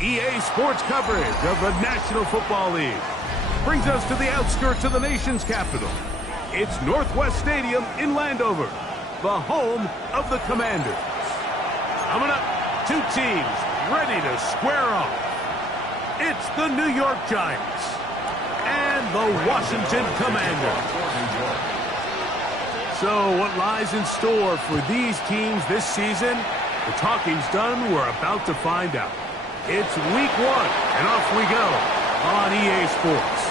EA Sports coverage of the National Football League brings us to the outskirts of the nation's capital. It's Northwest Stadium in Landover, the home of the Commanders. Coming up, two teams ready to square off. It's the New York Giants and the Washington Commanders. So what lies in store for these teams this season? The talking's done. We're about to find out. It's week 1, and off we go on EA Sports.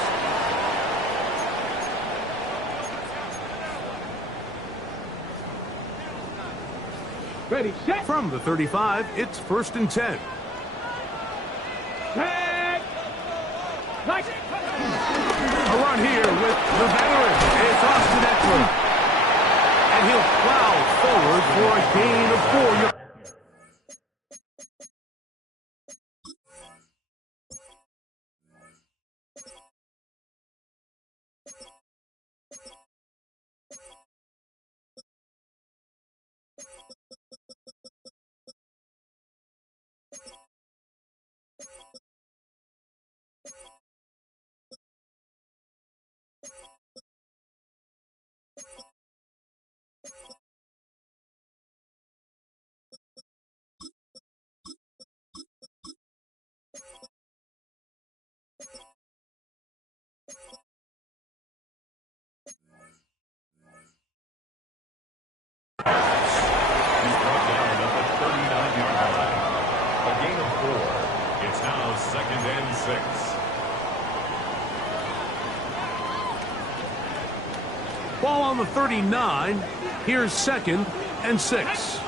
Ready, set. From the 35, it's 1st and 10. Set. Nice. A run here with the veteran. It's Austin Eckler. And he'll plow forward for a gain of 4 yards. Ball on the 39. Here's 2nd and 6.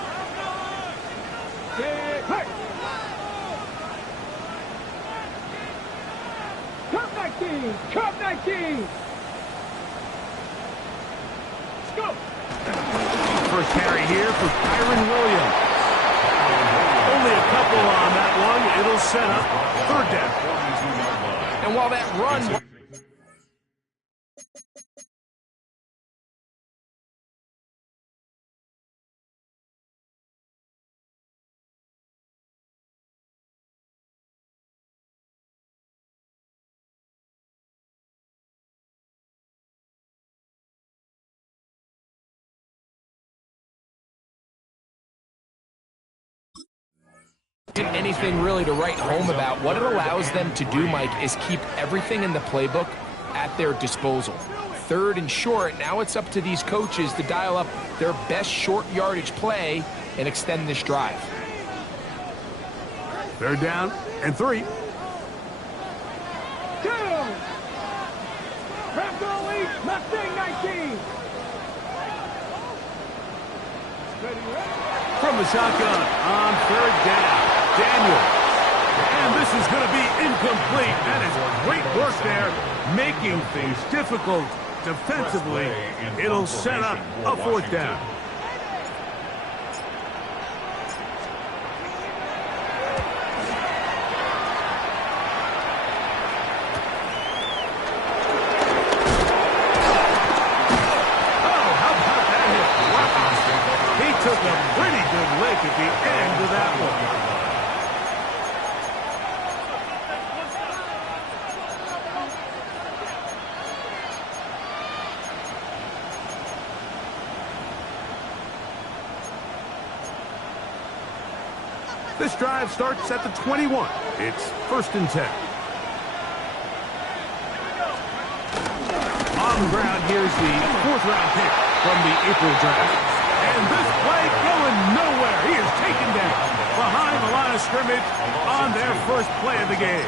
Come 19. Come 19. Let's go. First carry here for Kyron Williams. Only a couple on that one. It'll set up 3rd down. And while that run... anything really to write home about. What it allows them to do, Mike, is keep everything in the playbook at their disposal. 3rd and short, now it's up to these coaches to dial up their best short yardage play and extend this drive. 3rd down and 3. Down. Grab the lead. Mustang 19. From the shotgun on 3rd down. Daniel. And this is going to be incomplete. That is great work there, making things difficult defensively. It'll set up a 4th down. Oh, how about that hit? Wow. He took a pretty good lick at the end of that one. This drive starts at the 21. It's 1st and 10. On the ground, here's the 4th-round pick from the April draft. And this play going nowhere. He is taken down behind the line of scrimmage on their first play of the game.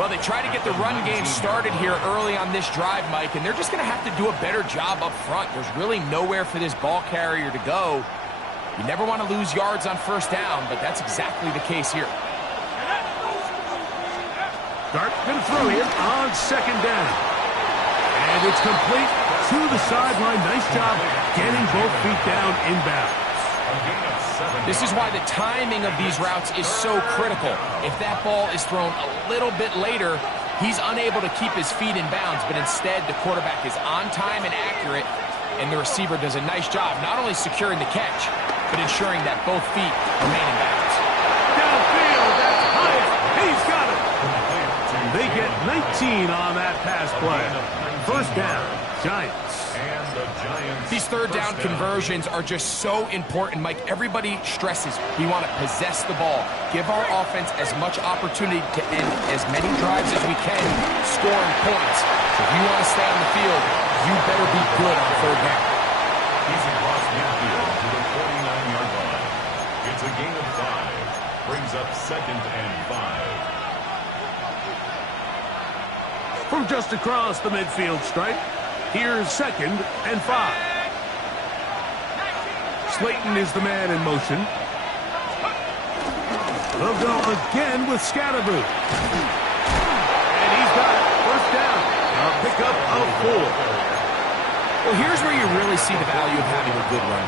Well, they try to get the run game started here early on this drive, Mike, and they're just going to have to do a better job up front. There's really nowhere for this ball carrier to go. You never want to lose yards on 1st down, but that's exactly the case here. Dart going to throw here on 2nd down. And it's complete to the sideline. Nice job getting both feet down inbounds. This is why the timing of these routes is so critical. If that ball is thrown a little bit later, he's unable to keep his feet in bounds, but instead the quarterback is on time and accurate, and the receiver does a nice job not only securing the catch, but ensuring that both feet remain in bounds. Downfield, that's high 19 on that pass play. First down, Giants. These third down conversions are just so important, Mike. Everybody stresses we want to possess the ball, give our offense as much opportunity to end as many drives as we can, scoring points. So if you want to stay on the field, you better be good on third down. He's across midfield to the 49-yard line. It's a gain of 5. Brings up 2nd and 5. From just across the midfield stripe, here's 2nd and 5. Slayton is the man in motion. They'll go again with Scatterboo. And he's got it. First down. A pickup of 4. Well, here's where you really see the value of having a good run.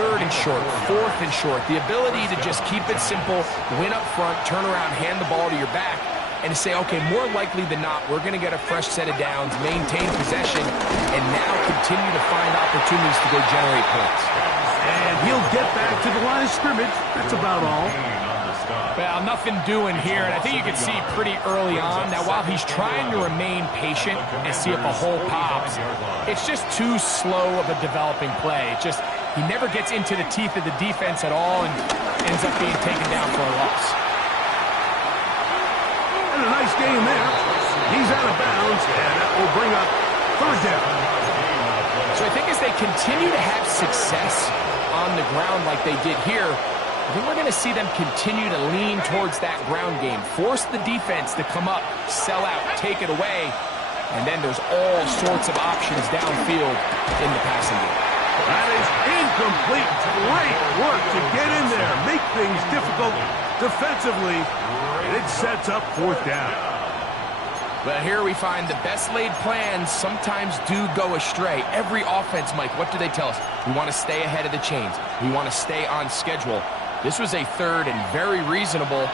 3rd and short, 4th and short. The ability to just keep it simple, win up front, turn around, hand the ball to your back, and to say, okay, more likely than not, we're going to get a fresh set of downs, maintain possession, and now continue to find opportunities to go generate points. And he'll get back to the line of scrimmage. That's about all. Well, nothing doing here, and I think you can see pretty early on. Now, while he's trying to remain patient and see if a hole pops, it's just too slow of a developing play. It just, he never gets into the teeth of the defense at all and ends up being taken down for a loss. And a nice game there. He's out of bounds, and that will bring up 3rd down. So I think as they continue to have success on the ground like they did here, I think we're going to see them continue to lean towards that ground game, force the defense to come up, sell out, take it away, and then there's all sorts of options downfield in the passing game. That is incomplete. Great work to get in there, make things difficult defensively, and it sets up 4th down. But here we find the best laid plans sometimes do go astray. Every offense, Mike, what do they tell us? We want to stay ahead of the chains. We want to stay on schedule. This was a 3rd and very reasonable,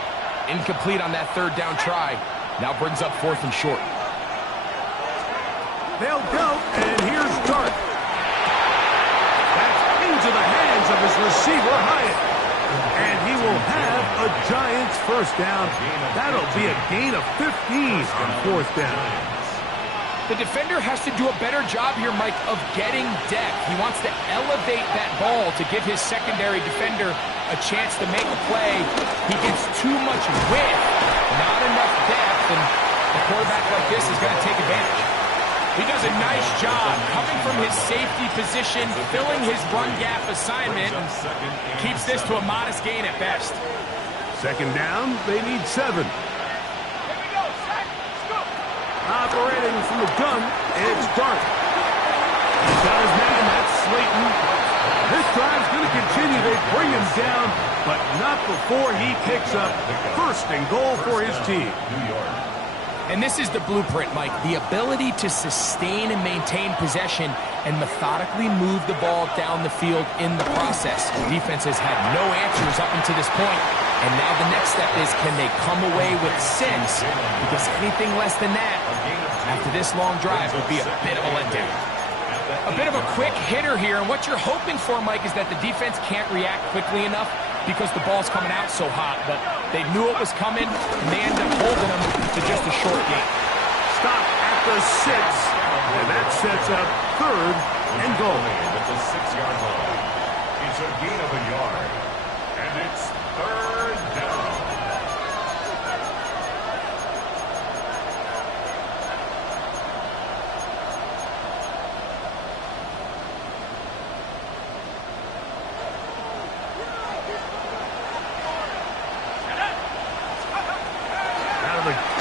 incomplete on that 3rd down try. Now brings up 4th and short. They'll go, and here's Dart. That's into the hands of his receiver, Hyatt. And he will have a Giants first down. That'll be a gain of 15 on 4th down. The defender has to do a better job here, Mike, of getting depth. He wants to elevate that ball to give his secondary defender a chance to make a play. He gets too much width, not enough depth, and a quarterback like this is going to take advantage. He does a nice job coming from his safety position, filling his run gap assignment, and keeps this to a modest gain at best. 2nd down, they need 7. Operating from the gun, it's Dart. He's got his man, that's Slayton. This drive's going to continue. They bring him down, but not before he picks up 1st and goal for his team. And this is the blueprint, Mike. The ability to sustain and maintain possession and methodically move the ball down the field in the process. The defense has had no answers up until this point, and now the next step is, can they come away with sense? Because anything less than that, after this long drive, would be a bit of a letdown. A bit of a quick hitter here, and what you're hoping for, Mike, is that the defense can't react quickly enough because the ball's coming out so hot, but they knew it was coming, and they end up holding them to just a short gain. Stop at the 6, and that sets up 3rd and goal. At the 6-yard line. It's a gain of a yard, and it's 3rd down.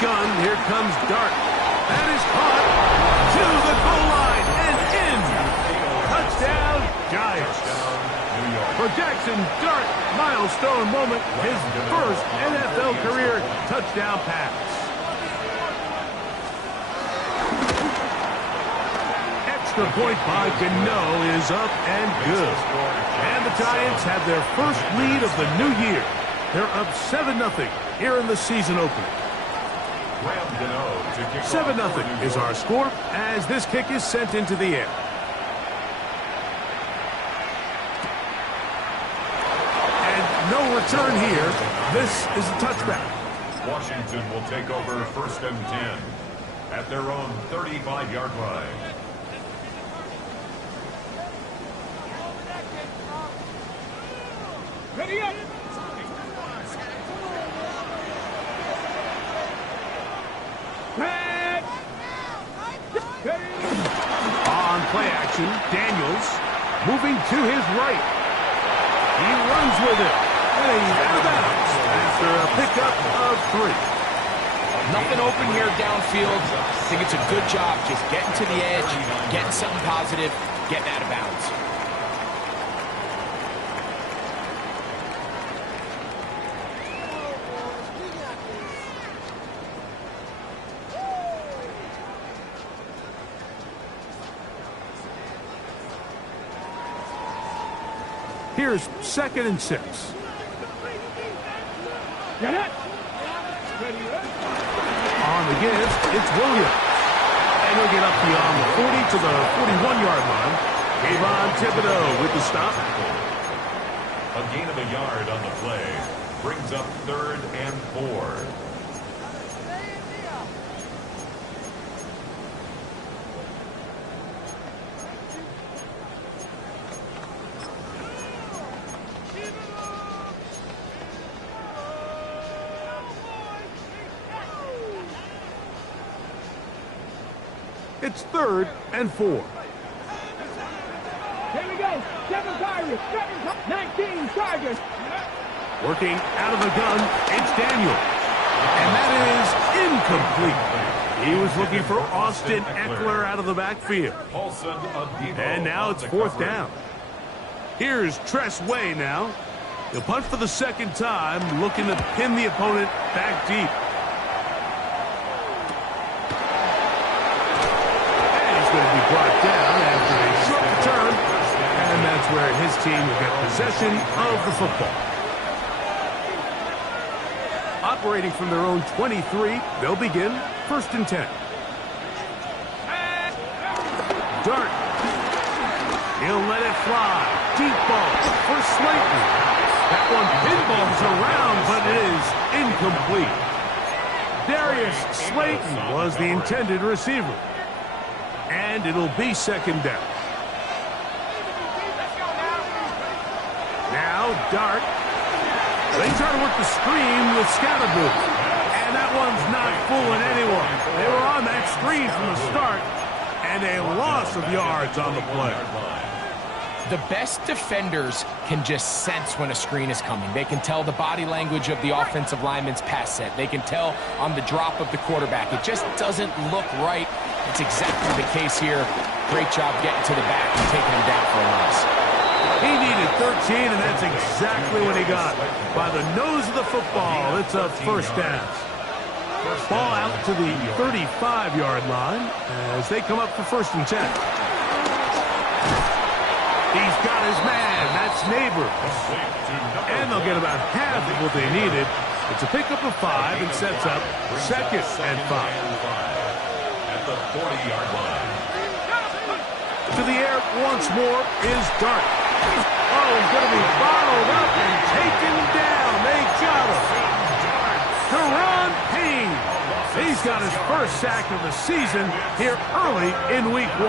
Gun, here comes Dart. That is caught to the goal line and in. Touchdown, Giants. For Jackson Dart, milestone moment, his first NFL career touchdown pass. Extra point by Gano is up and good. And the Giants have their first lead of the new year. They're up 7-0 here in the season opener. 7-0 is our score as this kick is sent into the air. And no return here. This is a touchback. Washington will take over 1st and 10. at their own 35-yard line. Ready up. Pass. On play action, Daniels moving to his right. He runs with it. And he's out of bounds after a pickup of 3. Nothing open here downfield. I think it's a good job just getting to the edge, getting something positive, getting out of bounds. Here's 2nd and 6. Get it. On the give, it's Williams. And he'll get up beyond the 40 to the 41-yard line. Kayvon Thibodeau with the stop. A gain of a yard on the play brings up 3rd and 4. It's 3rd and 4. Here we go. 7 Pirates. 19 Chargers. Working out of the gun, it's Daniels. And that is incomplete. He was looking for Austin Eckler out of the backfield. And now it's 4th down. Here's Tress Way now. He'll punt for the 2nd time, looking to pin the opponent back deep. Going to be brought down after a short return, and that's where his team will get possession of the football. Operating from their own 23, they'll begin 1st and 10. Dart. He'll let it fly. Deep ball for Slayton. That one pinballs around, but it is incomplete. Darius Slayton was the intended receiver. And it'll be 2nd down. Now, Dart. They try to work the screen with Scatterboo. And that one's not fooling anyone. They were on that screen from the start. And a loss of yards on the play. The best defenders can just sense when a screen is coming. They can tell the body language of the offensive lineman's pass set. They can tell on the drop of the quarterback. It just doesn't look right. It's exactly the case here. Great job getting to the back and taking him down for a loss. He needed 13, and that's exactly what he got. By the nose of the football, it's a 1st down. Ball out to the 35-yard line as they come up for 1st and 10. He's got his man. That's Neighbors. And they'll get about half of what they needed. It's a pickup of 5 and sets up 2nd and 5. At the 40-yard line. To the air once more is Dart. Oh, he's going to be bottled up and taken down. They got him. Teron Payne. He's got his 1st sack of the season here early in week 1.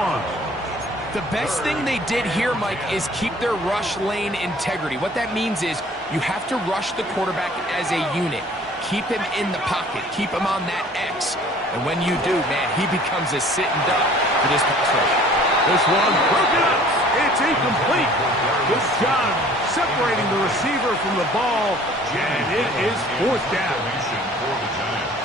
The best thing they did here, Mike, is keep their rush lane integrity. What that means is you have to rush the quarterback as a unit. Keep him in the pocket. Keep him on that X. And when you do, man, he becomes a sitting duck for this pass rush. This one broken up. It's incomplete. Good job separating the receiver from the ball. And it is 4th down. For the Giants.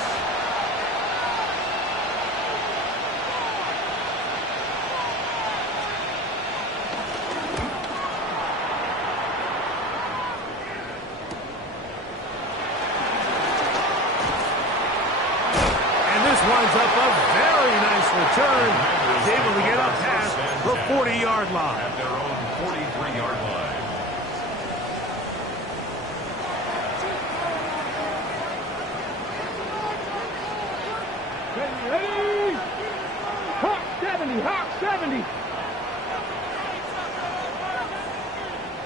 Winds up a very nice return. He's able to get up past the 40-yard line. At their own 43-yard line. Ready? Hawk 70. Hawk 70.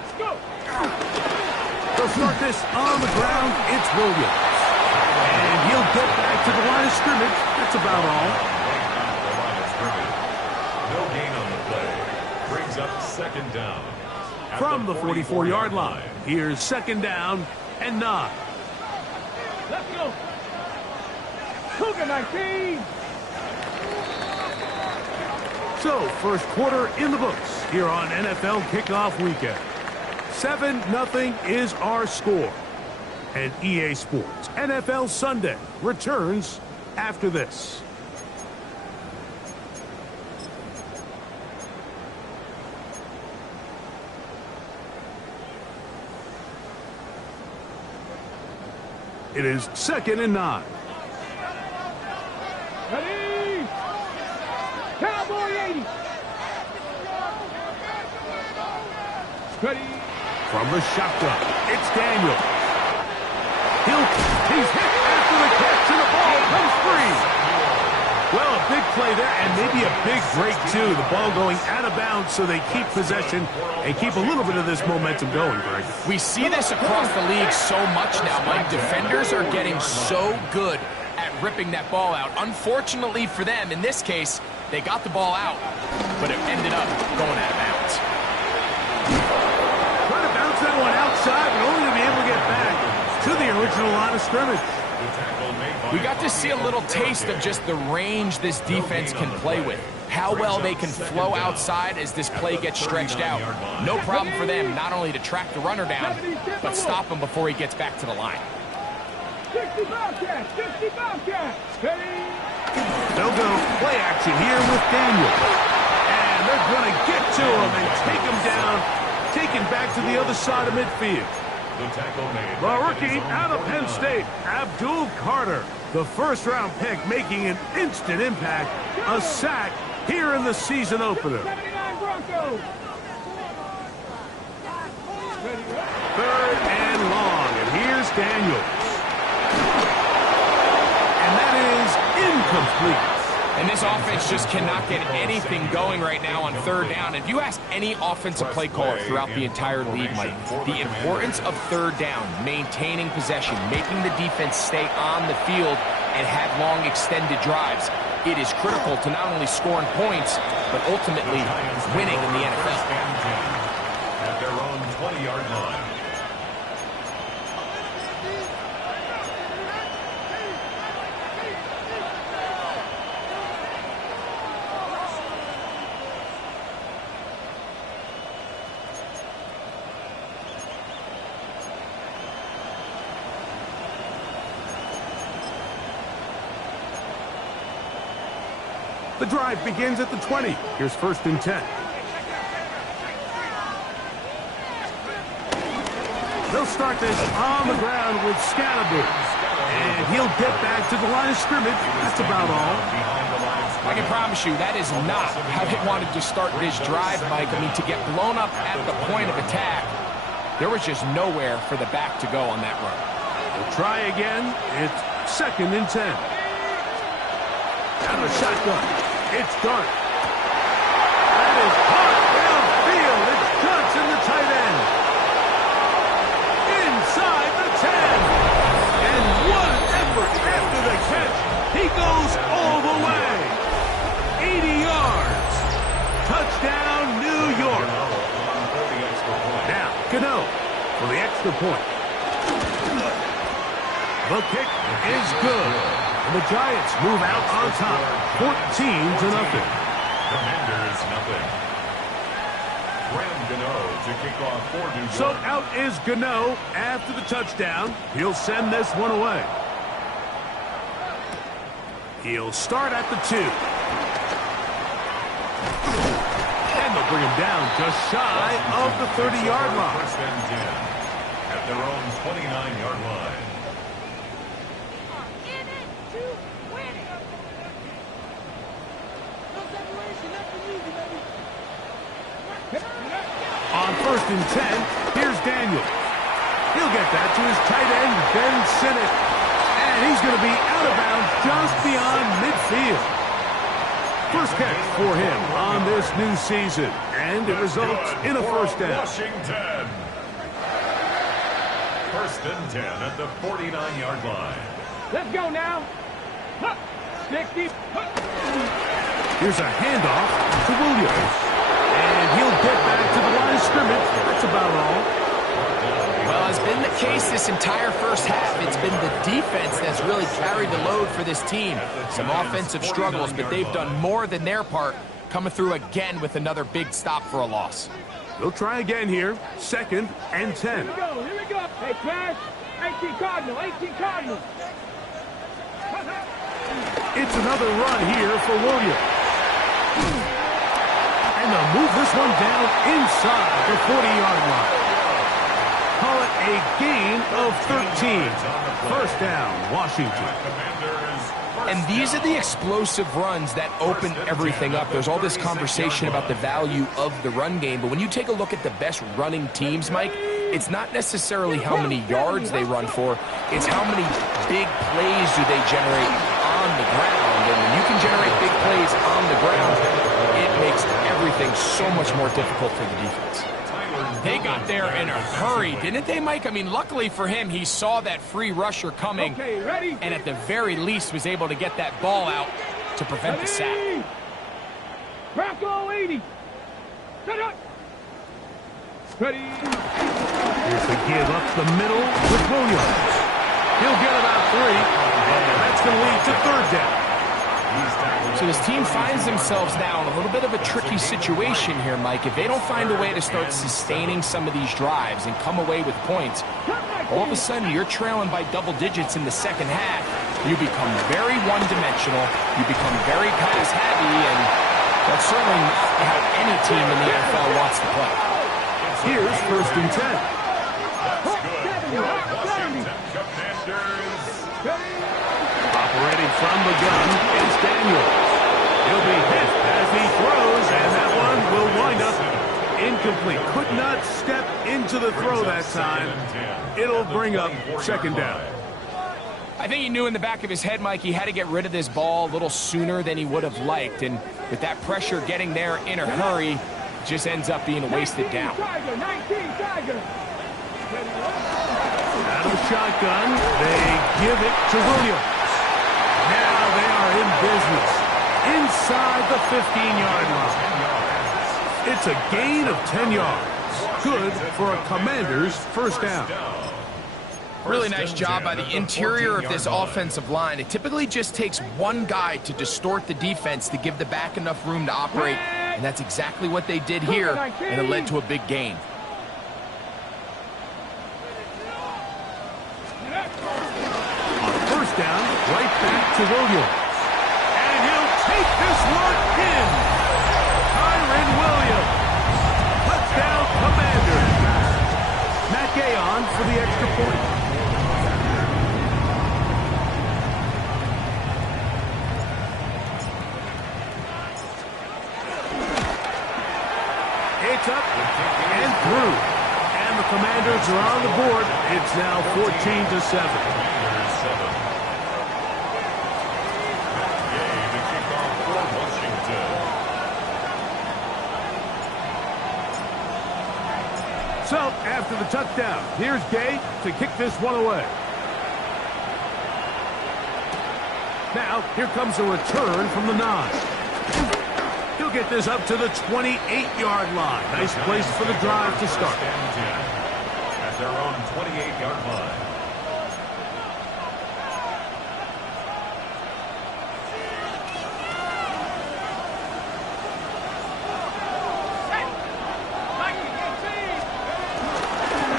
Let's go. They'll start this on the ground. It's Williams. And he'll get back to the line of scrimmage. That's about all. second down. From the 44-yard line, here's second down and 9. Let's go. Cougar 19. So, first quarter in the books here on NFL Kickoff Weekend. 7-0 is our score. And EA Sports NFL Sunday returns after this. It is second and 9. Ready. Cowboy 80. Ready. From the shotgun, it's Daniel. He's hit after the catch, and the ball comes free. Well, a big play there, and maybe a big break, too. The ball going out of bounds, so they keep possession and keep a little bit of this momentum going, Greg. We see this across the league so much now, Mike. Defenders are getting so good at ripping that ball out. Unfortunately for them, in this case, they got the ball out, but it ended up going out of bounds. Trying to bounce that one outside, but only to be able to get back to the original line of scrimmage. We got to see a little taste of just the range this defense can play with. How well they can flow outside as this play gets stretched out. No problem for them not only to track the runner down, but stop him before he gets back to the line. 60 Bobcats. 60 Bobcats. Ready. They'll go play action here with Daniel. And they're going to get to him and take him down, taken back to the other side of midfield. The rookie out of Penn State, Abdul Carter, the first-round pick, making an instant impact, a sack here in the season opener. 79 Broncos. Third and long, and here's Daniels. And that is incomplete. And this offense just cannot get anything going right now on third down. If you ask any offensive play caller throughout the entire league, Mike, the importance of third down, maintaining possession, making the defense stay on the field and have long extended drives, it is critical to not only scoring points, but ultimately winning in the NFL. At their own 20-yard line. The drive begins at the 20. Here's first and 10. They'll start this on the ground with Scalaboo. And he'll get back to the line of scrimmage. That's about all. I can promise you that is not how they wanted to start this drive, Mike. I mean, to get blown up at the point of attack, there was just nowhere for the back to go on that run. We'll try again. It's second and 10. Out of the shotgun. It's Dart. That is caught downfield. It's Johnson, the tight end. Inside the 10. And what an effort after the catch. He goes all the way. 80 yards. Touchdown, New York. Now, Gano for the extra point. The kick is good. And the Giants move out on top, 14-0. Commanders, nothing. Graham Gano to kick off for New York. So out is Gano after the touchdown. He'll send this one away. He'll start at the 2. And they'll bring him down just shy of the 30-yard line. First and 10 at their own 29-yard line. On first and 10, here's Daniel. He'll get that to his tight end, Ben Sinnott. And he's going to be out of bounds just beyond midfield. First catch for him on this new season. And it results in a first down. Washington. First and 10 at the 49-yard line. Let's go now. 60. Here's a handoff to Williams. And he'll get back to the line of scrimmage. That's about all. Well, it's been the case this entire first half. It's been the defense that's really carried the load for this team. Some offensive struggles, but they've done more than their part, coming through again with another big stop for a loss. They'll try again here. 2nd and 10. Here we go, here we go. Hey, Clash, 18 Cardinal, 18 Cardinal. It's another run here for Williams. And they'll move this one down inside the 40-yard line. Call it a gain of 13. First down, Washington. And these are the explosive runs that open everything up. There's all this conversation about the value of the run game, but when you take a look at the best running teams, Mike, it's not necessarily how many yards they run for, it's how many big plays do they generate on the ground. And when you can generate big plays on the ground, it makes everything so much more difficult for the defense. They got there in a hurry, didn't they, Mike? I mean, luckily for him, he saw that free rusher coming, and at the very least was able to get that ball out to prevent the sack. Bronco 80. Set up. Ready. Here's the give up the middle with Williams. He'll get about 3, and that's going to lead to 3rd down. So this team finds themselves now in a little bit of a tricky situation here, Mike. If they don't find a way to start sustaining some of these drives and come away with points, all of a sudden you're trailing by double digits in the second half. You become very one-dimensional. You become very pass-heavy, and that's certainly not how any team in the NFL wants to play. Here's 1st and 10. Operating from the gun is Daniels. He'll be hit as he throws, and that one will wind up incomplete. Could not step into the throw that time. It'll bring up 2nd down. I think he knew in the back of his head, Mike, he had to get rid of this ball a little sooner than he would have liked. And with that pressure getting there in a hurry, it just ends up being a wasted down. Out of the shotgun, they give it to Williams. Now they are in business inside the 15-yard line. It's a gain of 10 yards. Good for a Commanders' 1st down. Really nice job by the interior of this offensive line. It typically just takes one guy to distort the defense to give the back enough room to operate, and that's exactly what they did here, and it led to a big gain. First down, right back to Williams. And he'll take this one in. Kyron Williams. Touchdown, Commanders. Matt Gay on for the extra point. It's up and through. And the Commanders are on the board. It's now 14-7. So, after the touchdown, here's Gay to kick this one away. Now, here comes a return from the 9. He'll get this up to the 28-yard line. Nice place for the drive to start. At their own 28-yard line.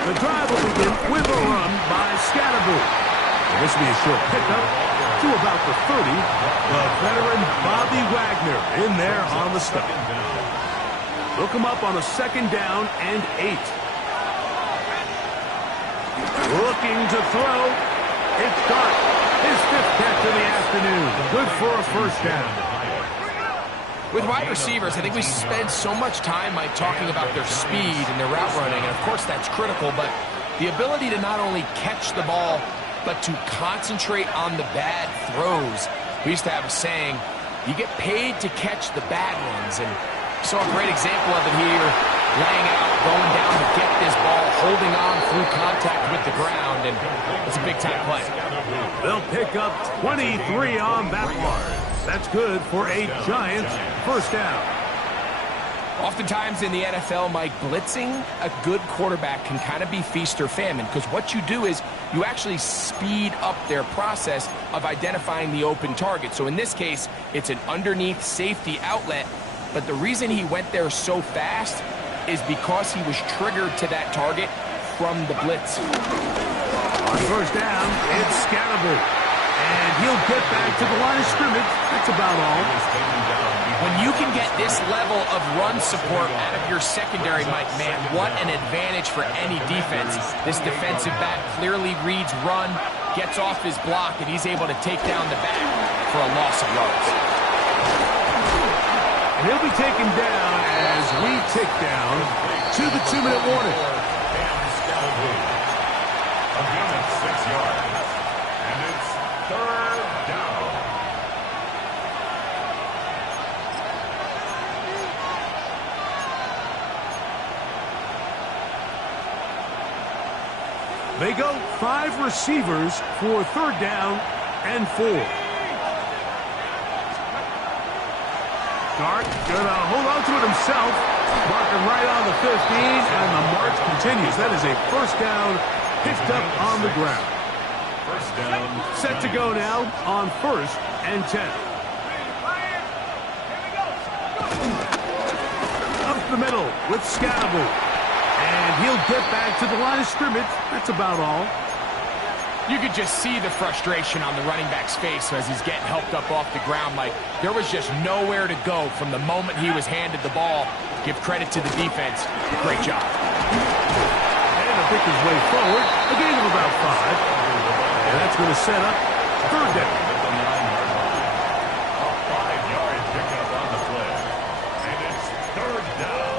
The drive will begin with a run by Scatterboot. This will be a short pickup to about the 30. The veteran Bobby Wagner in there on the stop. They'll come up on a 2nd down and 8. Looking to throw. It's got his 5th catch of the afternoon. Good for a 1st down. With wide receivers, I think we spend so much time, Mike, talking about their speed and their route running, and of course that's critical, but the ability to not only catch the ball, but to concentrate on the bad throws. We used to have a saying, you get paid to catch the bad ones, and we saw a great example of it here, laying out, going down to get this ball, holding on through contact with the ground, and it's a big-time play. They'll pick up 23 on that one. That's good for a Giants 1st down. Oftentimes in the NFL, Mike, blitzing a good quarterback can kind of be feast or famine, because what you do is you actually speed up their process of identifying the open target. So in this case, it's an underneath safety outlet, but the reason he went there so fast is because he was triggered to that target from the blitz. On first down, it's Scatterby. And he'll get back to the line of scrimmage. That's about all. When you can get this level of run support out of your secondary, Mike, man, what an advantage for any defense. This defensive back clearly reads run, gets off his block, and he's able to take down the back for a loss of yards. And he'll be taken down as we tick down to the 2-minute warning. A gain of 6 yards. And it's third down. They go 5 receivers for third down and 4. Dart gonna hold on to it himself. Marking right on the 15, and the march continues. That is a first down picked up on the ground. First down. Set to go now on 1st and 10. Up the middle with Scatterby. And he'll get back to the line of scrimmage. That's about all. You could just see the frustration on the running back's face as he's getting helped up off the ground. Like, there was just nowhere to go from the moment he was handed the ball. Give credit to the defense. Great job. And to pick his way forward, a gain of about 5. And that's going to set up third down. A 5-yard pickup on the play. And it's third down.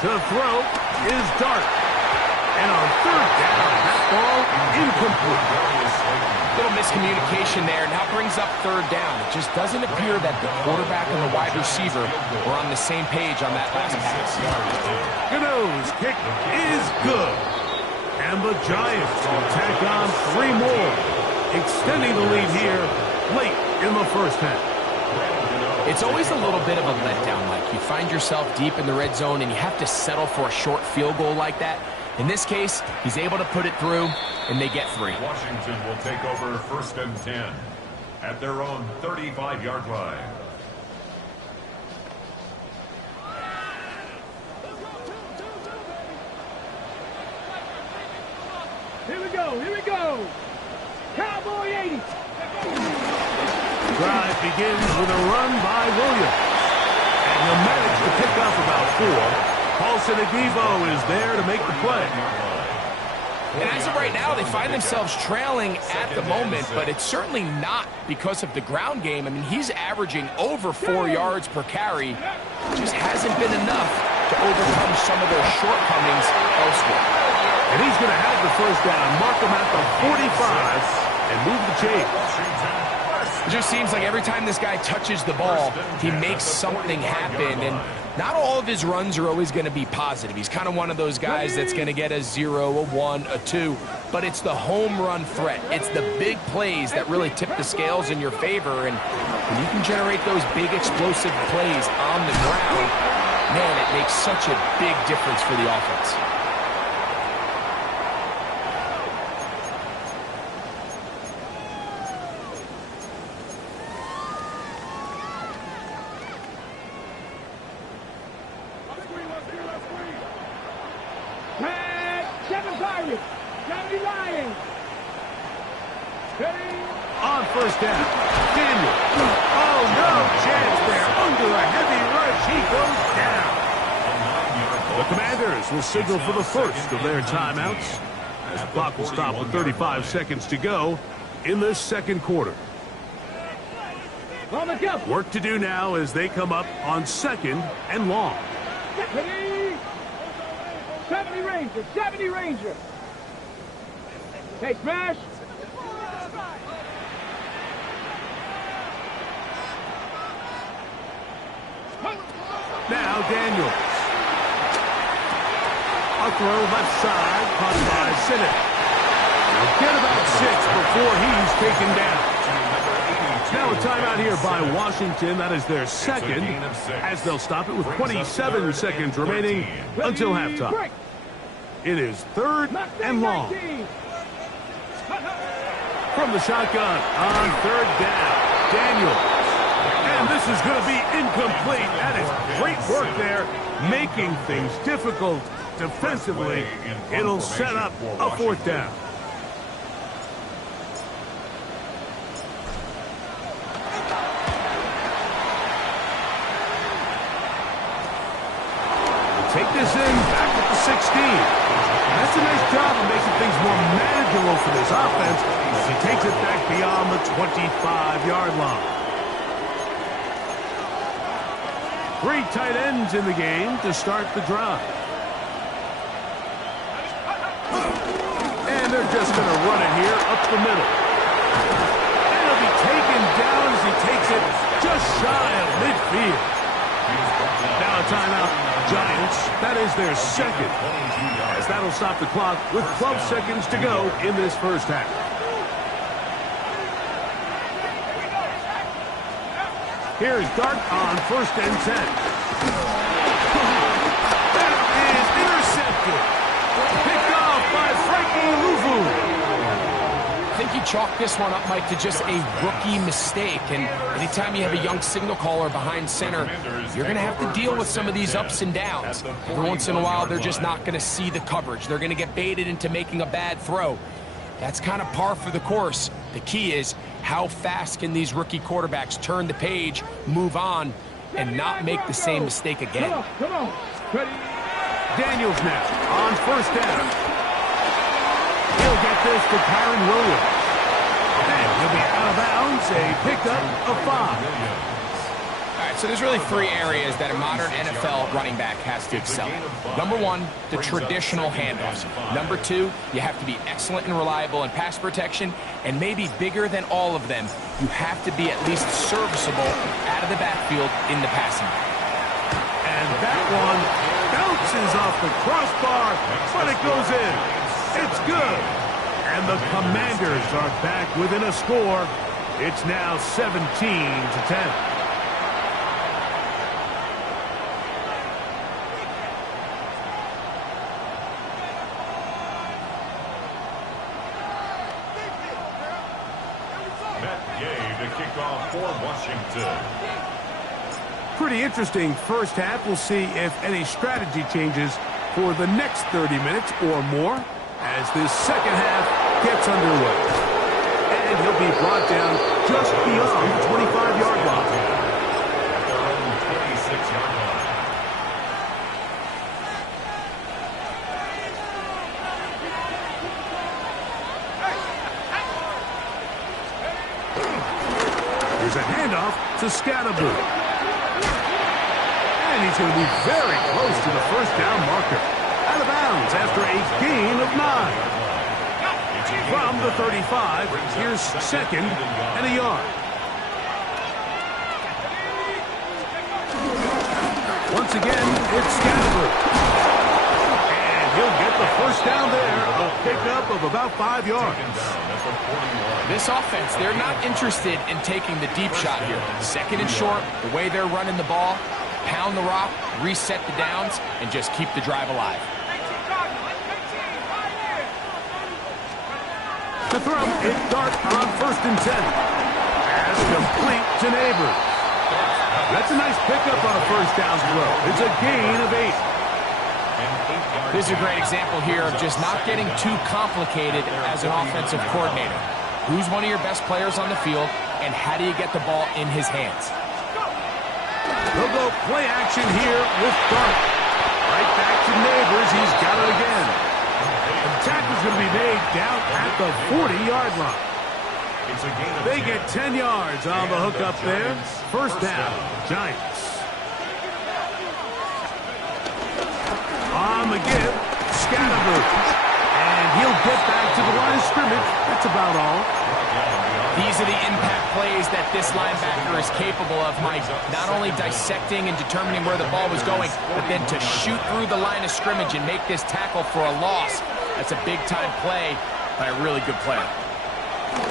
To throw is Dart. And on third down, that ball incomplete. Little miscommunication there. Now brings up third down. It just doesn't appear that the quarterback and the wide receiver were on the same page on that last pass. Gano's kick is good. And the Giants will tack on 3 more, extending the lead here late in the first half. It's always a little bit of a letdown, Mike. You find yourself deep in the red zone and you have to settle for a short field goal like that. In this case, he's able to put it through, and they get 3. Washington will take over 1st and 10 at their own 35-yard line. Here we go, here we go. Cowboy 80. Drive begins with a run by Williams. And he'll manage to pick up about 4. Paulson Adebo is there to make the play. And as of right now, they find themselves trailing at the moment, but it's certainly not because of the ground game. I mean, he's averaging over 4 yards per carry. Just hasn't been enough to overcome some of their shortcomings elsewhere. And he's going to have the first down, mark him at the 45, and move the chains. It just seems like every time this guy touches the ball, he makes something happen. And not all of his runs are always going to be positive. He's kind of one of those guys that's going to get a 0, a 1, a 2. But it's the home run threat. It's the big plays that really tip the scales in your favor. And when you can generate those big explosive plays on the ground, man, it makes such a big difference for the offense. On first down, Daniel. Oh, no chance there. Under a heavy rush, he goes down. The Commanders will signal for the first of their timeouts, as the clock will stop with 35 seconds to go in this second quarter. Work to do now as they come up on 2nd and long. 70 Ranger, 70 Ranger. Hey, smash. Now Daniels. A throw left side, caught by Sinnott. He'll get about 6 before he's taken down. Now a timeout here by Washington. That is their second, as they'll stop it with 27 seconds remaining until halftime. It is 3rd and long. From the shotgun on 3rd down, Daniels. And this is going to be incomplete. That is great work there, making things difficult defensively. It'll set up a 4th down. Take this in, back at the 16. That's a nice job of making things more manageable for this offense as he takes it back beyond the 25-yard line. 3 tight ends in the game to start the drive. And they're just going to run it here up the middle. And he'll be taken down as he takes it just shy of midfield. Now a timeout. Giants, that is their second, as that'll stop the clock with 12 seconds to go in this first half. Here's Dart on 1st and 10. That is intercepted. Picked off by Frankie Luvu. I think you chalk this one up, Mike, to just a rookie mistake. And anytime you have a young signal caller behind center, you're going to have to deal with some of these ups and downs. Every once in a while, they're just not going to see the coverage. They're going to get baited into making a bad throw. That's kind of par for the course. The key is how fast can these rookie quarterbacks turn the page, move on, and not make the same mistake again. Come on. Ready? Daniels now on 1st down. He'll get this to Kyron Williams. And he'll be out of bounds, a pickup of 5. All right, so there's really 3 areas that a modern NFL running back has to excel in. Number 1, the traditional handoffs. Number 2, you have to be excellent and reliable in pass protection. And maybe bigger than all of them, you have to be at least serviceable out of the backfield in the passing game. And that one bounces off the crossbar, but it goes in. It's good. And the Commanders are back within a score. It's now 17-10. For Washington. Pretty interesting first half. We'll see if any strategy changes for the next 30 minutes or more as this second half gets underway. And he'll be brought down just beyond the 25-yard line. At their own 26-yard line. Here's a handoff to Scatterboot. And he's going to be very close to the first down marker. Out of bounds after a gain of 9. From the 35, here's 2nd and a yard. Once again, it's Scatterboot. And he'll get the first down there. A pickup of about 5 yards. This offense, they're not interested in taking the deep shot here. 2nd and short, the way they're running the ball, pound the rock, reset the downs, and just keep the drive alive. The throw is Dart on 1st and 10. Pass complete to Neighbors. That's a nice pickup on a first down throw. It's a gain of 8. This is a great example here of just not getting too complicated as an offensive coordinator. Who's one of your best players on the field, and how do you get the ball in his hands? They'll go play action here with Dart. Right back to Neighbors. He's got it again. The tackle's going to be made down at the 40-yard line. They get 10 yards on the hook up there. First down, Giants. On the give, Scatterboot. And he'll get back to the line of scrimmage. That's about all. These are the impact plays that this linebacker is capable of, Mike. Not only dissecting and determining where the ball was going, but then to shoot through the line of scrimmage and make this tackle for a loss. That's a big-time play by a really good play.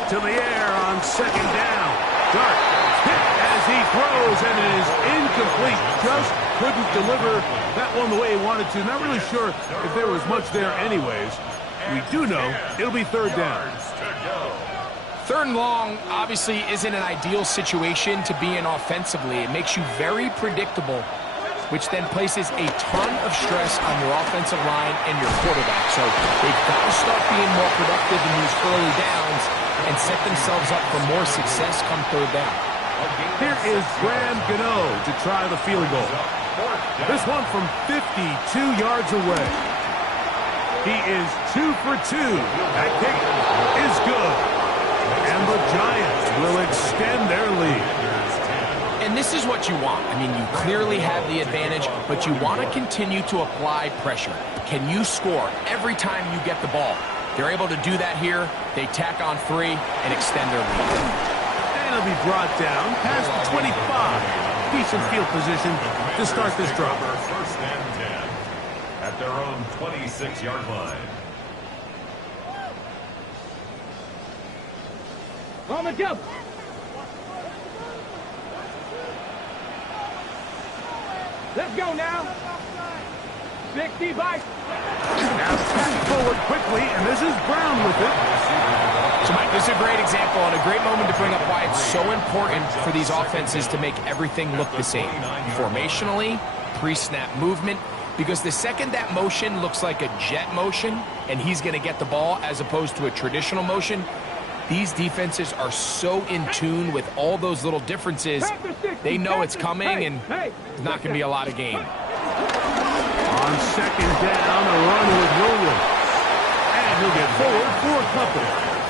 To the air on second down. Dart hit as he throws, and it is incomplete. Just couldn't deliver that one the way he wanted to. Not really sure if there was much there anyways. We do know it'll be third down. Third and long obviously isn't an ideal situation to be in offensively. It makes you very predictable, which then places a ton of stress on your offensive line and your quarterback. So they've got to start being more productive in these early downs and set themselves up for more success come third down. Here is Graham Gano to try the field goal. This one from 52 yards away. He is 2 for 2. That kick is good. And the Giants will extend their lead. And this is what you want. I mean, you clearly have the advantage, but you want to continue to apply pressure. Can you score every time you get the ball? They're able to do that here. They tack on 3 and extend their lead. And it'll be brought down past the 25. Decent field position to start this drive. First and 10 at their own 26-yard line. On the jump. Let's go now. 60 by. Now tap forward quickly, and this is Brown with it. So, Mike, this is a great example and a great moment to bring up why it's so important for these offenses to make everything look the same. Formationally, pre-snap movement, because the second that motion looks like a jet motion and he's going to get the ball as opposed to a traditional motion, these defenses are so in tune with all those little differences. They know it's coming, and there's not going to be a lot of gain. On second down, a run with Williams. And he'll get forward for a couple.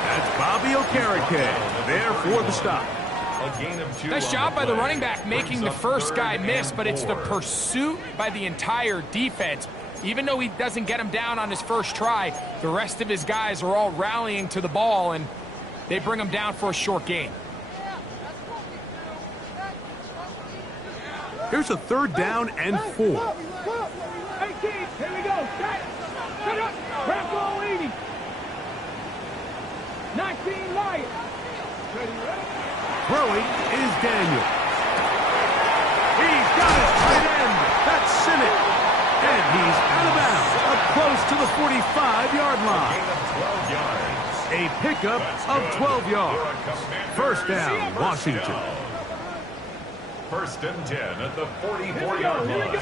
That's Bobby Okereke there for the stop. Nice job by the running back making the first guy miss, but it's the pursuit by the entire defense. Even though he doesn't get him down on his first try, the rest of his guys are all rallying to the ball, and they bring him down for a short gain. Here's a third down and 4. 18, here we go. Shut up. Crack all 80. 19 Lions. Throwing is Daniel. He's got his tight end. That's Sinnott. And he's out of bounds, up close to the 45-yard line. A pickup of 12 yards. First down, Washington. First and 10 at the 44-yard line.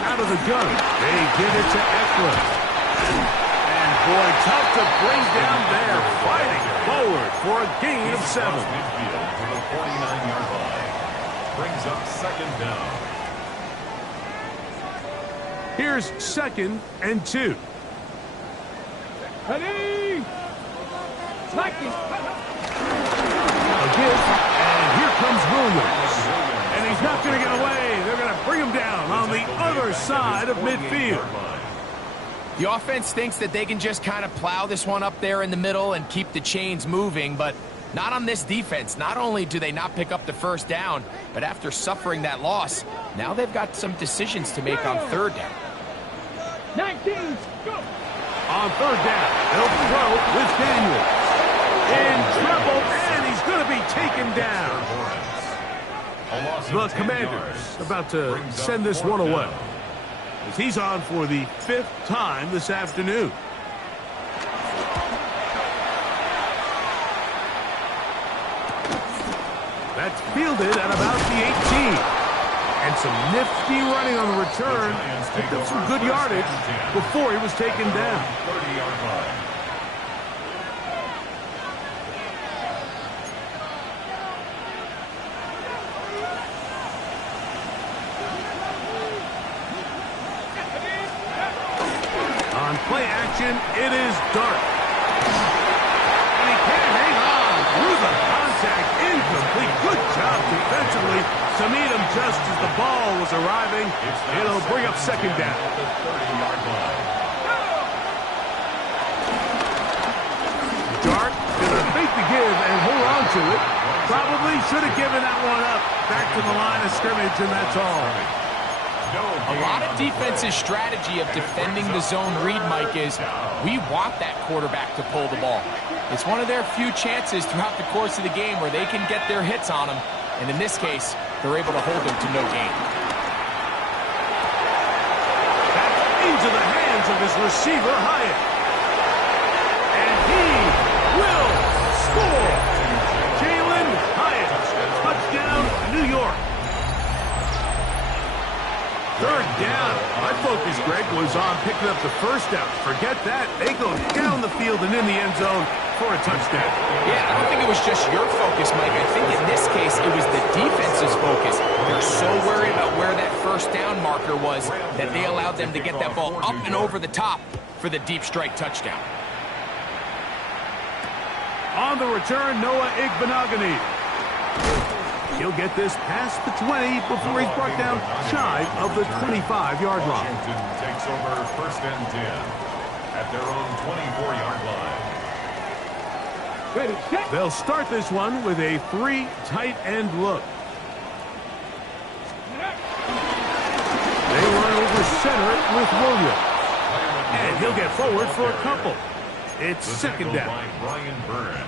Out of the gun, they give it to Eckler. And boy, tough to bring down there, fighting forward for a gain of 7. Midfield to the 49-yard line. Brings up second down. Here's second and 2. Ready? A give, and here comes Williams. And he's not going to get away. They're going to bring him down on the other side of midfield. The offense thinks that they can just kind of plow this one up there in the middle and keep the chains moving, but not on this defense. Not only do they not pick up the first down, but after suffering that loss, now they've got some decisions to make on third down. 19, go. On third down, they'll throw with Daniel. In trouble, and he's going to be taken down. The Commanders about to send this one away, as he's on for the 5th time this afternoon. That's fielded at about the 18. And some nifty running on the return. Picked up some good yardage before he was taken down. 30-yard line. On play action, it is Dart. And he can't hang on through the contact. Incomplete. Good job defensively to meet him just as the ball was arriving. It'll bring up second down. The 30-yard line. Dart gonna fake the give and hold on to it. Probably should have given that one up. Back to the line of scrimmage, and that's all. A lot of defense's strategy of defending the zone read, Mike, is we want that quarterback to pull the ball. It's one of their few chances throughout the course of the game where they can get their hits on him. And in this case, they're able to hold him to no gain. That's into the hands of his receiver, Hyatt. And he will score. Jalen Hyatt, touchdown, New York. Third down. My focus, Greg, was on picking up the first down. Forget that. They go down the field and in the end zone for a touchdown. Yeah, I don't think it was just your focus, Mike. I think in this case, it was the defense's focus. They're so worried about where that first down marker was that they allowed them to get that ball up and over the top for the deep strike touchdown. On the return, Noah Igbenogany. He'll get this past the 20 before he's brought down shy of the 25-yard line. Washington takes over 1st and 10 at their own 24-yard line. Ready, set. They'll start this one with a 3 tight end look. They run over center with Williams. And he'll get forward for a couple. It's second down. By Brian Burns.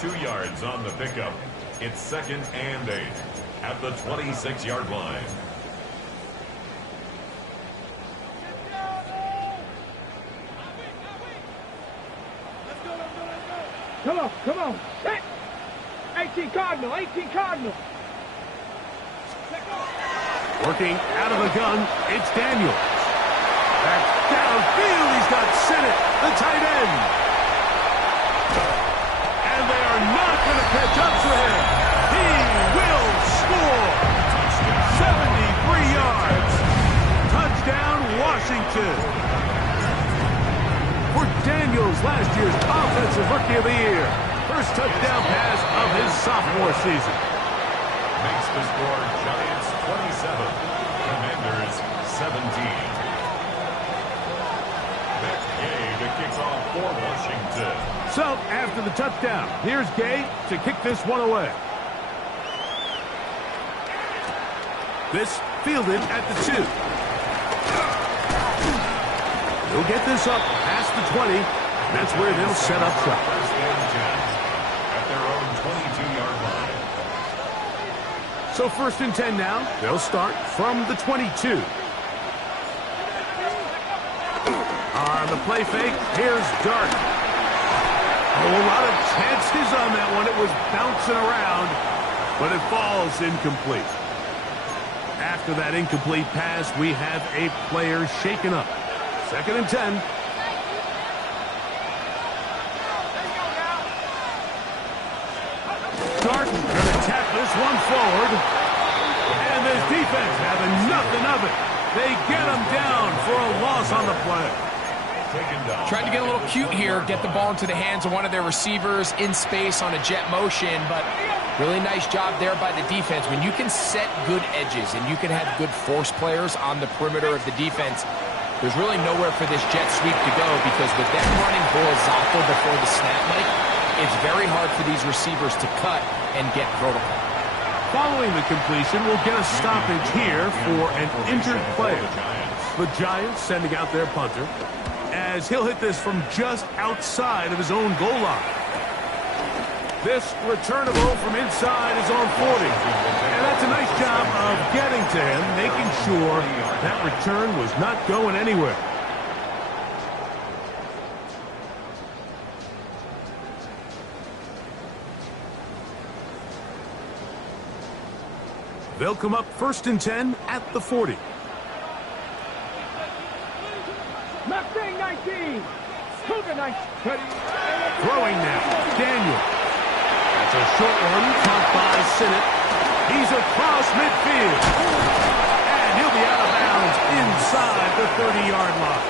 2 yards on the pickup. It's 2nd and 8 at the 26-yard line. Come on, set. 18 Cardinal, 18 Cardinal. Working out of the gun, it's Daniels. Back downfield, he's got Sinnott, the tight end. And they are not going to catch up to him. He will score. 73 yards. Touchdown, Washington. For Daniels, last year's Offensive Rookie of the Year. First touchdown pass of his sophomore season. Makes the score Giants 27, Commanders 17. That's Gay to kick off for Washington. So, after the touchdown, here's Gay to kick this one away. This fielded at the 2. He'll get this up past the 20. That's where they'll set up shop. 1st and 10 at their own 22-yard line. So 1st and 10 now. They'll start from the 22. On the play fake, here's Dart. A lot of chances on that one. It was bouncing around, but it falls incomplete. After that incomplete pass, we have a player shaken up. 2nd and 10. Dart going to tap this one forward. And this defense having nothing of it. They get him down for a loss on the play. Trying to get a little cute here, get the ball into the hands of one of their receivers in space on a jet motion, but really nice job there by the defense. When you can set good edges and you can have good force players on the perimeter of the defense, there's really nowhere for this jet sweep to go, because with them running horizontal before the snap, Mike, it's very hard for these receivers to cut and get vertical. Following the completion, we'll get a stoppage here for an injured player. The Giants sending out their punter, as he'll hit this from just outside of his own goal line. This returnable from inside his own 40. And that's a nice job of getting to him, making sure that return was not going anywhere. They'll come up 1st and 10 at the 40. Mustang 19. Cougar 19. Throwing now, Daniel. That's a short one, caught by Sinnott. He's across midfield. And he'll be out of bounds inside the 30-yard line.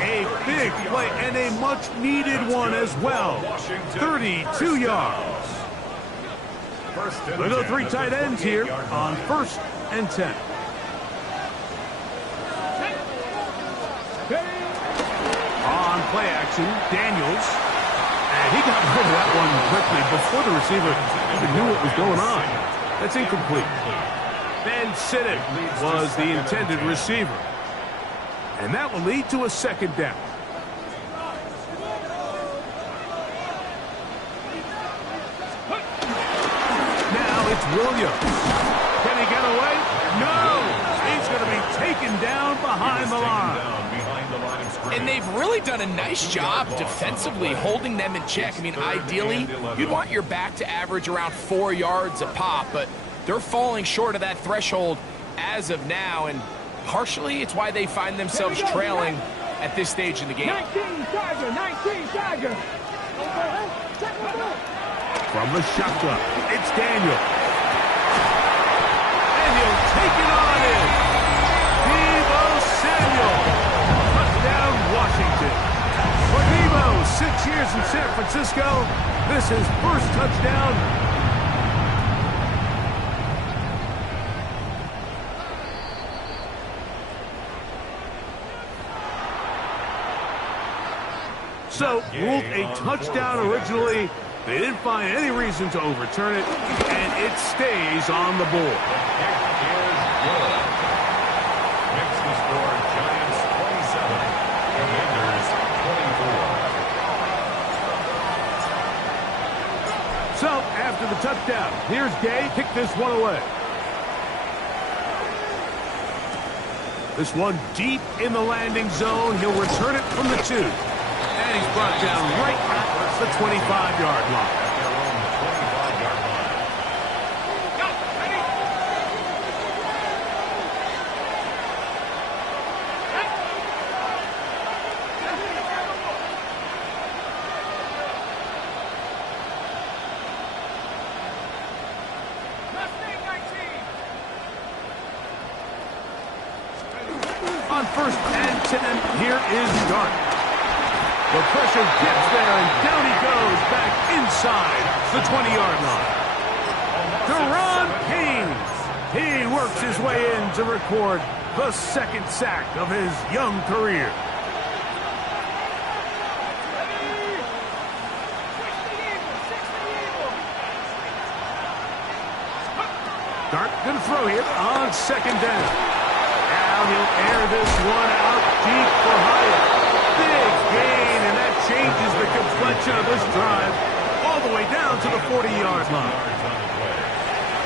A big play and a much-needed one as well. 32 yards. We'll go 3 tight ends here on 1st and 10. On play action, Daniels. And he got rid of that one quickly before the receiver even knew what was going on. That's incomplete. Ben Siddick was the intended receiver. And that will lead to a second down. Now it's Williams. Can he get away? No! He's going to be taken down behind the line. And they've really done a nice job defensively holding them in check. I mean, ideally, you'd want your back to average around 4 yards a pop, but they're falling short of that threshold as of now, and partially it's why they find themselves trailing at this stage in the game. 19 Tiger. From the shotgun, it's Daniel. And he'll take it on in. Deebo Samuel. Touchdown, Washington. For Deebo, 6 years in San Francisco, this is first touchdown. So, ruled a touchdown originally. They didn't find any reason to overturn it, and it stays on the board. Makes the score Giants 27, Commanders 24. So, after the touchdown, here's Gay. Kick this one away. This one deep in the landing zone. He'll return it from the 2. And he's brought down right at the 25-yard line. On 1st and 10, here is Dart. The pressure gets there, and down he goes back inside the 20-yard line. Deron Haynes. He works his way in to record the second sack of his young career. Dart going to throw here on 2nd down. Now he'll air this one out deep for Hyatt. Big gain, and that changes the complexion of this drive all the way down to the 40-yard line.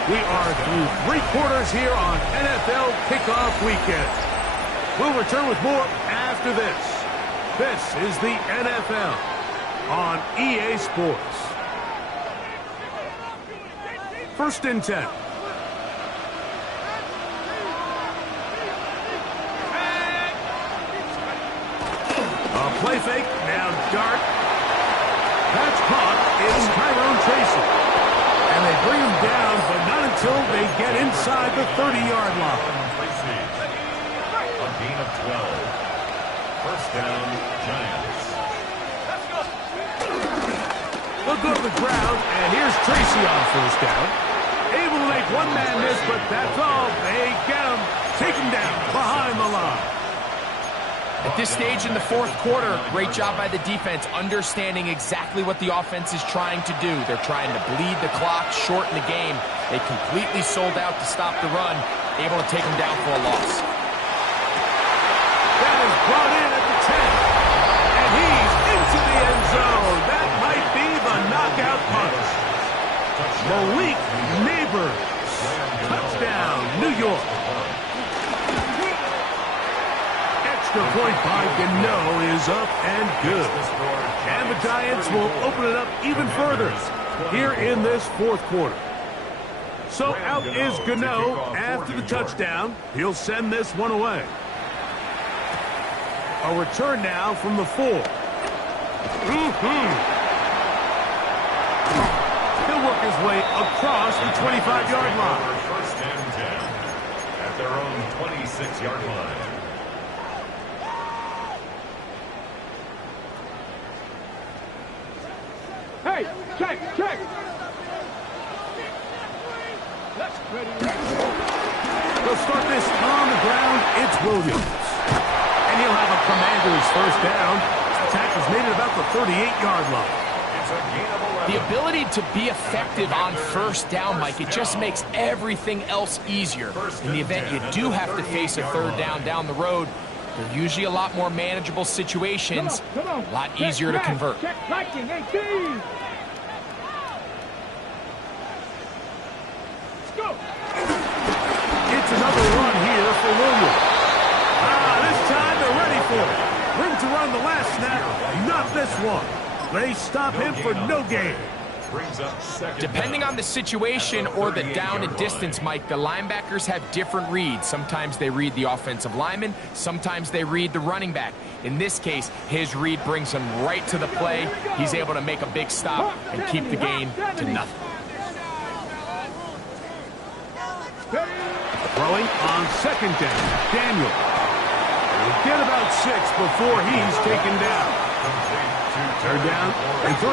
We are through 3 quarters here on NFL Kickoff Weekend. We'll return with more after this. This is the NFL on EA Sports. 1st and 10. Play fake, now Dart. That's caught. It's Tyrone Tracy. And they bring him down, but not until they get inside the 30-yard line. A gain of 12. First down, Giants. They'll go to the ground, and here's Tracy on 1st down. Able to make one man miss, but that's all. They get him. Take him down behind the line. At this stage in the 4th quarter, great job by the defense, understanding exactly what the offense is trying to do. They're trying to bleed the clock, shorten the game. They completely sold out to stop the run, able to take them down for a loss. That is brought in at the 10. And he's into the end zone. That might be the knockout punch. Malik Neighbors. Touchdown, New York. The point by Gano is up and good. And the Giants will open it up even further here in this 4th quarter. So out is Gano after the touchdown. He'll send this one away. A return now from the 4. He'll work his way across the 25-yard line. First and 10 at their own 26-yard line. Hey, check. They'll start this on the ground. It's Williams. And he'll have a Commander's 1st down. The tackle's made at about the 38-yard line. It's a gain of 11. The ability to be effective on first down, Mike, it just makes everything else easier. In the event you do have to face a third down the road, they're usually a lot more manageable situations, a lot easier to convert. Check liking, 18. Go. It's another run here for Williams. This time they're ready for it. Room to run the last snap, not this one. They stop him for no gain. Brings up second. Depending on the situation or the down and distance, Mike, the linebackers have different reads. Sometimes they read the offensive lineman, sometimes they read the running back. In this case, his read brings him right to the play. He's able to make a big stop and keep the gain to nothing. Throwing on second down, Daniel. He'll get about 6 before he's taken down. Third down and 3.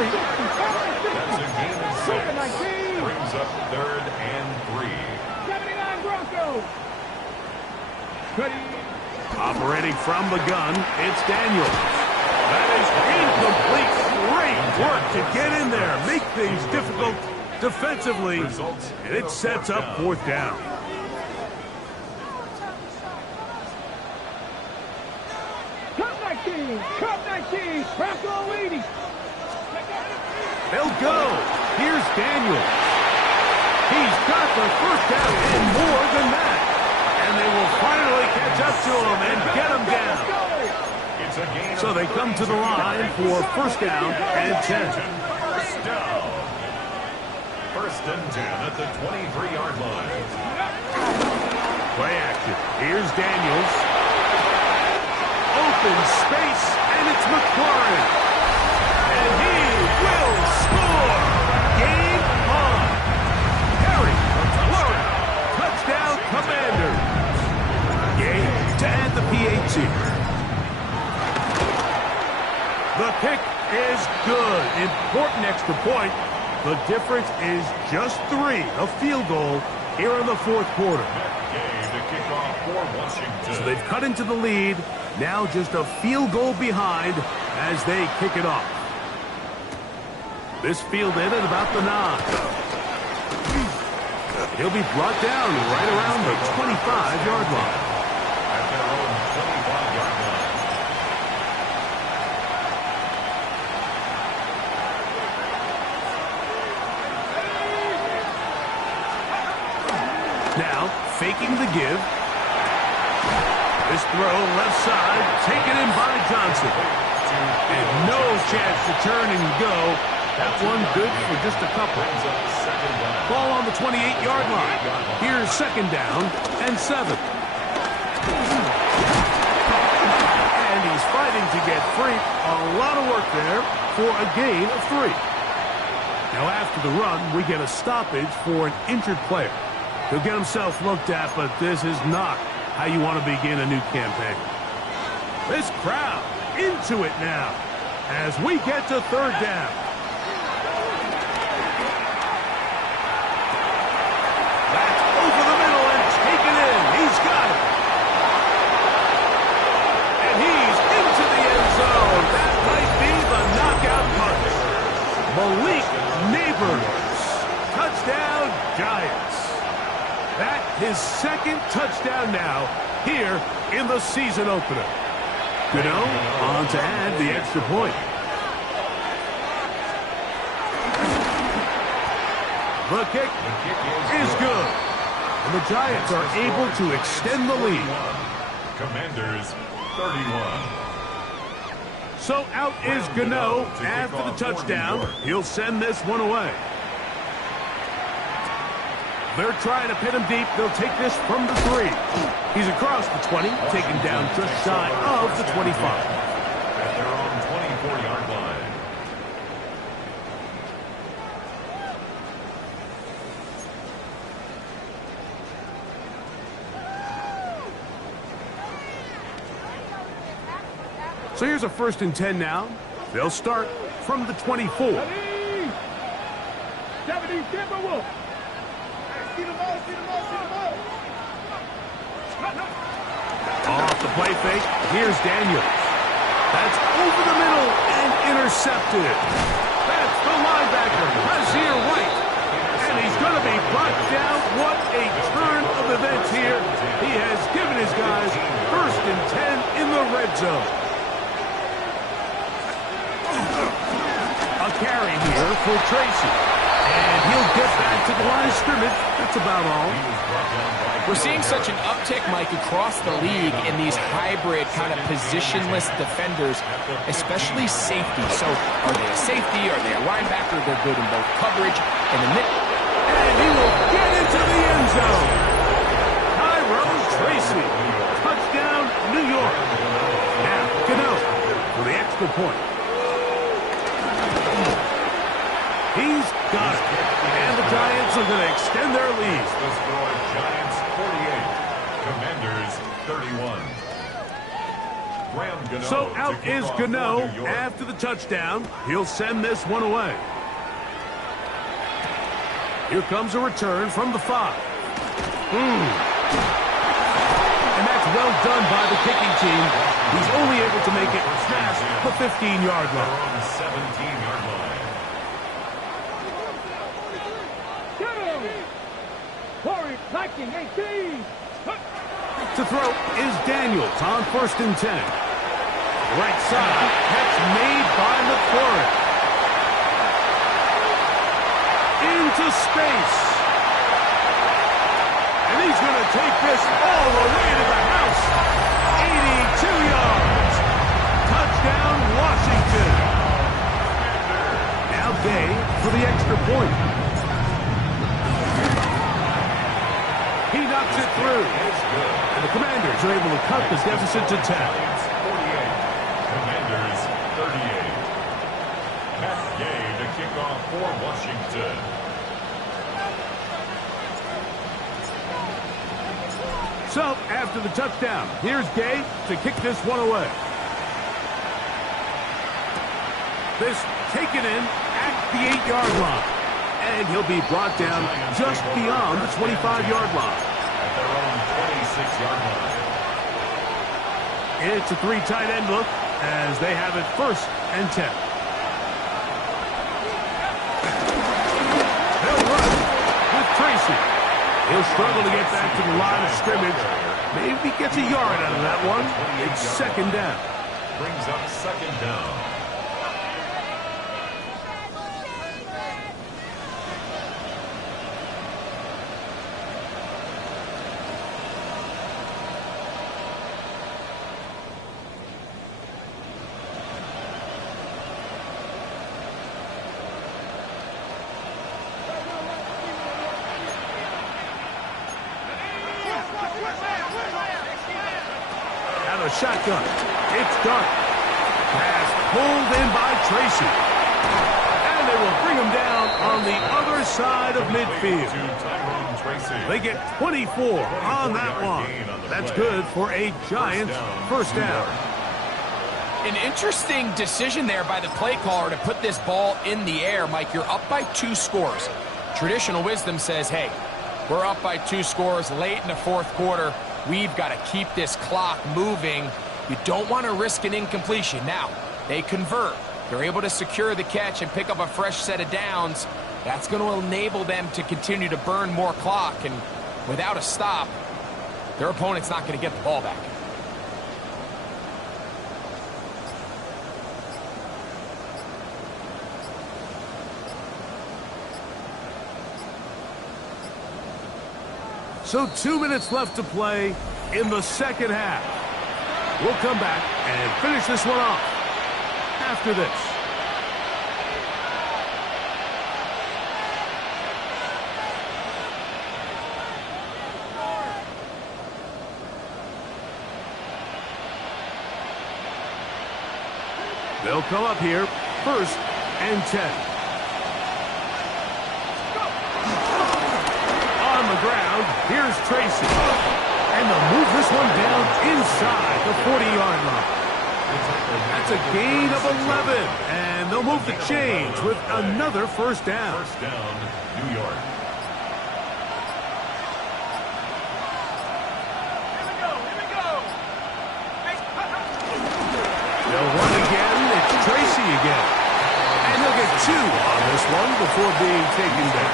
That's a gain of 6. Brings up third and 3. 79 Broncos. Operating from the gun, it's Daniel. That is incomplete. Great work to get in there, make things difficult defensively, and it sets up 4th down. Cup 19, Bronco leading. They'll go. Here's Daniel. He's got the first down and more than that. And they will finally catch up to him and get him down. So they come to the line for first down and 10. First and 10 at the 23-yard line. Play action. Here's Daniels. Open space, and it's McLaurin. And he will score. Game on. Harry McLaurin. Touchdown, Commanders. Game to add the PAT. The kick is good. Important extra point. The difference is just 3. A field goal here in the 4th quarter. So they've cut into the lead. Now just a field goal behind as they kick it off. This fielded at about the 9. He'll be brought down right around the 25-yard line. At their own 25-yard line. Now, faking the give. This throw left side, taken in by Johnson. And no chance to turn and go. That one good for just a couple. Ball on the 28-yard line. Here's second down and 7. And he's fighting to get free. A lot of work there for a gain of 3. Now after the run, we get a stoppage for an injured player. He'll get himself looked at, but this is not how you want to begin a new campaign. This crowd into it now as we get to third down. That's over the middle and taken in. He's got it. And he's into the end zone. That might be the knockout punch. Malik Neighbors. Touchdown, Giants. That his second touchdown now here in the season opener. Gano on to add the extra point. The kick is good. And the Giants are able to extend the lead. Commanders 31. So out is Gano after the touchdown. He'll send this one away. They're trying to pin him deep. They'll take this from the 3. He's across the 20, taken down just shy of the 25. At their own 24-yard line. So here's a first and 10 now. They'll start from the 24. 70 Timberwolves. Off the play fake, here's Daniels. That's over the middle and intercepted. That's the linebacker, yr1. And he's going to be brought down. What a turn of events here. He has given his guys 1st and 10 in the red zone. A carry here for Tracy. And he'll get back to the line of scrimmage. That's about all. We're seeing such an uptick, Mike, across the league in these hybrid kind of positionless defenders, especially safety. So are they a safety? Are they a linebacker? They're good in both coverage and in and he will get into the end zone. Tyrone Tracy. Touchdown, New York. Now, Cano for the extra point. He's got it. And the Giants are going to extend their lead. The score, Giants 48, Commanders 31. Graham Gano So out is Gano New York. after the touchdown. He'll send this one away. Here comes a return from the 5. And that's well done by the kicking team. He's only able to make it past the 15-yard line. On the 17-yard line. Forward, knocking, 18. To throw is Daniels on 1st and 10. Right side, catch made by McLaurin. Into space. And he's going to take this all the way to the house. 82 yards. Touchdown, Washington. Now Gay for the extra point. He knocks it through. And the Commanders are able to cut the deficit to 10. Giants 48, Commanders 38. Matt Gay to kick off for Washington. So, after the touchdown, here's Gay to kick this one away. This taken in at the 8-yard line. And he'll be brought down just beyond the 25-yard line. At their own 26-yard line. It's a 3 tight end look as they have it 1st and 10. They'll run with Tracy. He'll struggle to get back to the line of scrimmage. Maybe he gets a yard out of that one. It's 2nd down. Brings up 2nd down. Out of shotgun. It's done. Pass pulled in by Tracy. And they will bring him down on the other side of midfield. They get 24 on that one. That's good for a Giants 1st down. An interesting decision there by the play caller to put this ball in the air. Mike, you're up by 2 scores. Traditional wisdom says, hey, we're up by 2 scores late in the 4th quarter. We've got to keep this clock moving. You don't want to risk an incompletion. Now, they convert. They're able to secure the catch and pick up a fresh set of downs. That's going to enable them to continue to burn more clock. And without a stop, their opponent's not going to get the ball back. So 2 minutes left to play in the 2nd half. We'll come back and finish this one off after this. They'll come up here 1st and 10. Ground. Here's Tracy. And they'll move this one down inside the 40-yard line. That's a gain of 11. And they'll move the chains with another 1st down. 1st down, New York. They'll run again. It's Tracy again. And he'll get 2 one before being taken down.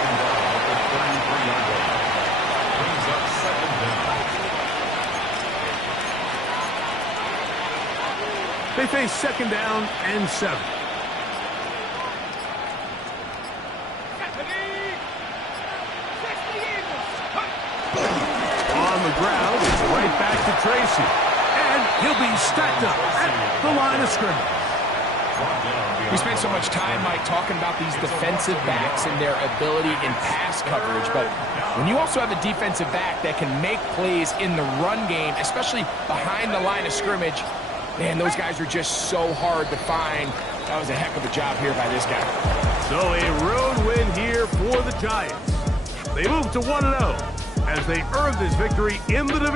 Brings up second down. They face second down and 7. On the ground, it's right back to Tracy. And he'll be stacked up at the line of scrimmage. We spent so much time, Mike, talking about these defensive backs and their ability in pass coverage, but when you also have a defensive back that can make plays in the run game, especially behind the line of scrimmage, man, those guys are just so hard to find. That was a heck of a job here by this guy. So a road win here for the Giants. They move to 1-0 as they earn this victory in the division.